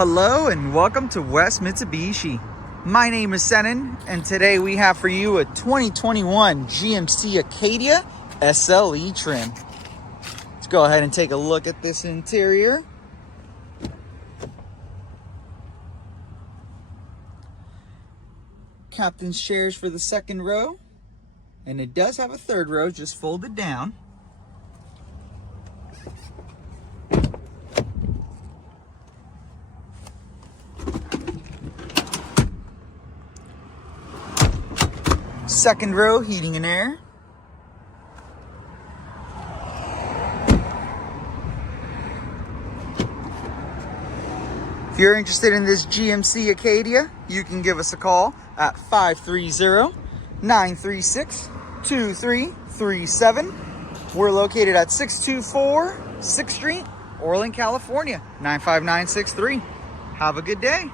Hello and welcome to West Mitsubishi. My name is Senan and today we have for you a 2021 GMC Acadia SLE trim. Let's go ahead and take a look at this interior. Captain's chairs for the second row, and it does have a third row just folded down. Second row heating and air. If you're interested in this GMC Acadia, you can give us a call at 530-936-2337. We're located at 624 6th Street, Orland, California, 95963. Have a good day.